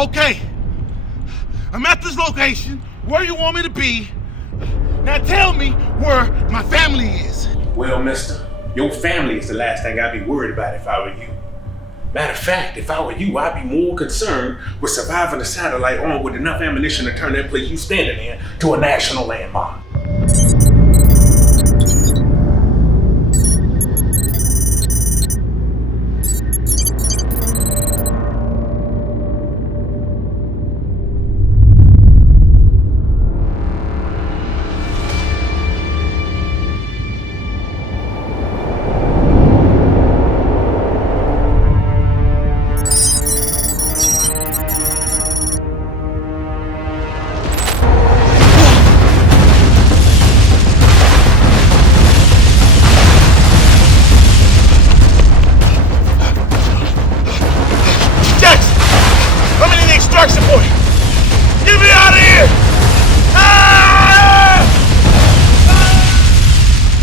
Okay, I'm at this location where you want me to be. Now tell me where my family is. Well, mister, your family is the last thing I'd be worried about if I were you. Matter of fact, if I were you, I'd be more concerned with surviving a satellite armed with enough ammunition to turn that place you standing in to a national landmark.